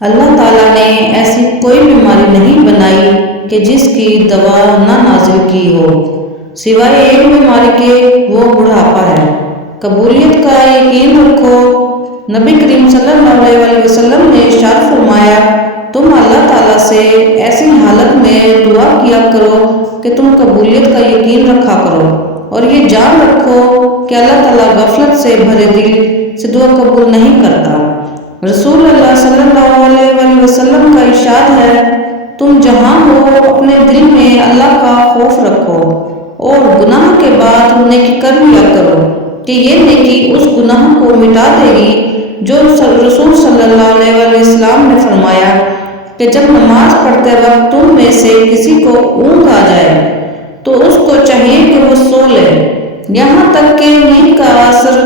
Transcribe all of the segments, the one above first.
اللہ تعالیٰ نے ایسی کوئی بیماری نہیں بنائی کہ جس کی دوا نہ نازل کی ہو، سوائے ایک بیماری کے، وہ بڑھاپا ہے۔ قبولیت کا یقین رکھو۔ نبی کریم صلی اللہ علیہ وسلم نے ارشاد فرمایا، تم اللہ تعالیٰ سے ایسی حالت میں دعا کیا کرو کہ تم قبولیت کا یقین رکھا کرو، اور یہ جان رکھو کہ اللہ تعالیٰ غفلت سے بھرے دل سے دعا قبول نہیں کرتا۔ رسول اللہ صلی اللہ علیہ وسلم کا ارشاد ہے، تم جہاں ہو اپنے دل میں اللہ کا خوف رکھو اور گناہ کے بعد نیکی کر لیا کرو کہ یہ نیکی اس گناہ کو مٹا دے گی جو رسول صلی اللہ علیہ وسلم نے فرمایا کہ جب نماز پڑھتے وقت تم میں سے کسی کو اونگ آ جائے تو اس کو چاہیے کہ وہ سو لے یہاں تک کہ نیند کا اثر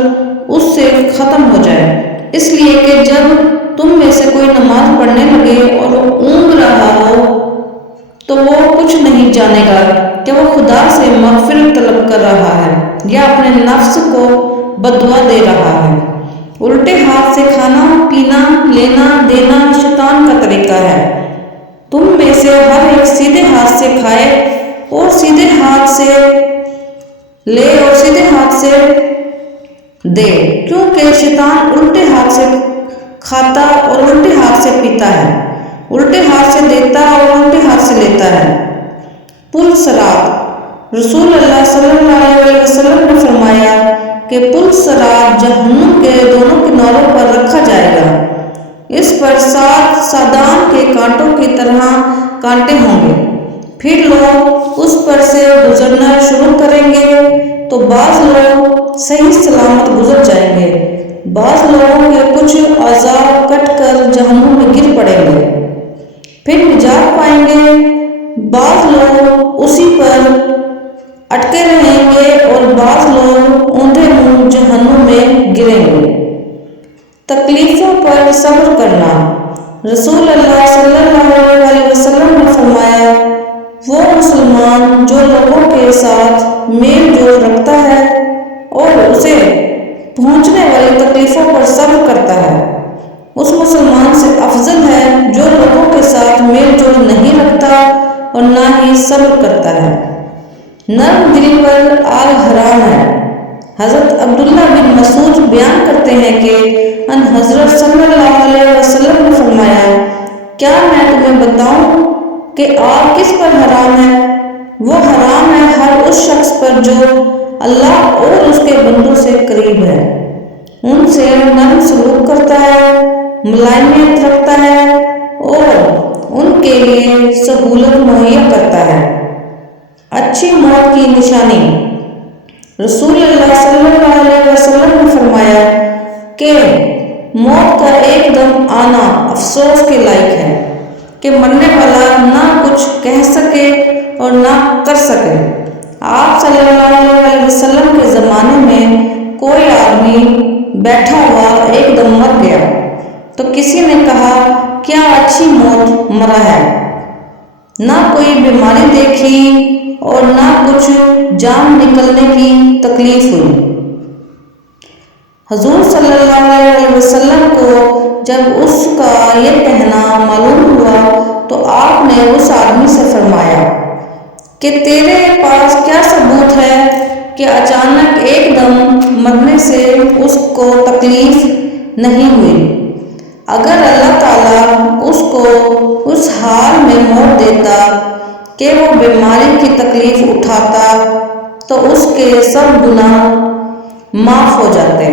اس سے ختم ہو جائے، اس لیے کہ جب تم میں سے کوئی نماز پڑھنے لگے اور وہ اونگ رہا ہو تو وہ کچھ نہیں جانے گا کہ وہ خدا سے مغفرت طلب کر رہا ہے یا اپنے نفس کو بددعا دے رہا ہے۔ الٹے ہاتھ سے کھانا پینا لینا دینا شیطان کا طریقہ ہے۔ تم میں سے ہر ایک سیدھے ہاتھ سے کھائے اور سیدھے ہاتھ سے لے اور سیدھے ہاتھ سے دے، کیونکہ شیطان الٹے ہاتھ سے کھاتا اور الٹے ہاتھ سے پیتا ہے، الٹے ہاتھ سے دیتا اور الٹے ہاتھ سے لیتا ہے۔ پل صراط، رسول اللہ صلی اللہ علیہ وسلم نے فرمایا کہ پل صراط جہنم کے دونوں کناروں پر رکھا جائے گا، اس پر 7 سادان کے کانٹوں کی طرح کانٹے ہوں گے، پھر لوگ اس پر سے گزرنا شروع کریں گے تو بعض لوگ صحیح سلامت گزر جائیں گے، بعض لوگوں کے کچھ اعضاء کٹ کر جہنم میں گر پڑیں گے، پھر نجات پائیں گے، بعض لوگ اسی پر اٹکے رہیں گے اور بعض لوگ اوندھے منہ جہنم میں گریں گے۔ تکلیفوں پر صبر کرنا، رسول اللہ صلی اللہ علیہ وسلم نے فرمایا، وہ مسلمان جو لوگوں کے ساتھ میل جول رکھتا ہے اور اسے پہنچنے والی تکلیفوں پر صبر کرتا ہے، اس مسلمان سے افضل ہے جو لوگوں کے ساتھ میل جول نہیں رکھتا اور نہ ہی صبر کرتا ہے۔ نرم دل پر آگ حرام ہے۔ حضرت عبداللہ بن مسعود بیان کرتے ہیں کہ ان حضرت صلی اللہ علیہ وسلم نے فرمایا، کیا میں تمہیں بتاؤں کہ آگ کس پر حرام ہے؟ وہ حرام ہے ہر اس شخص پر جو اللہ اور اس کے بندوں سے قریب ہے، ان سے نرم سلوک کرتا ہے، ملائمت رکھتا ہے اور ان کے لیے سہولت مہیا کرتا ہے۔ اچھی موت کی نشانی، رسول اللہ صلی اللہ علیہ وسلم نے فرمایا کہ موت کا ایک دم آنا افسوس کے لائق ہے کہ مرنے والا نہ کچھ کہہ سکے اور نہ کر سکے۔ آپ صلی اللہ علیہ وسلم کے زمانے میں کوئی آدمی بیٹھا ہوا ایک دم مر گیا تو کسی نے کہا، کیا اچھی موت مرا ہے، نہ کوئی بیماری دیکھی اور نہ کچھ جان نکلنے کی تکلیف ہوئی۔ حضور صلی اللہ علیہ وسلم کو جب اس کا یہ کہنا معلوم ہوا تو آپ نے اس آدمی سے فرمایا کہ تیرے پاس کیا ثبوت ہے کہ اچانک ایک دم مرنے سے اس کو تکلیف نہیں ہوئی؟ اگر اللہ تعالیٰ اس کو اس حال میں موت دیتا کہ وہ بیماری کی تکلیف اٹھاتا تو اس کے سب گناہ معاف ہو جاتے۔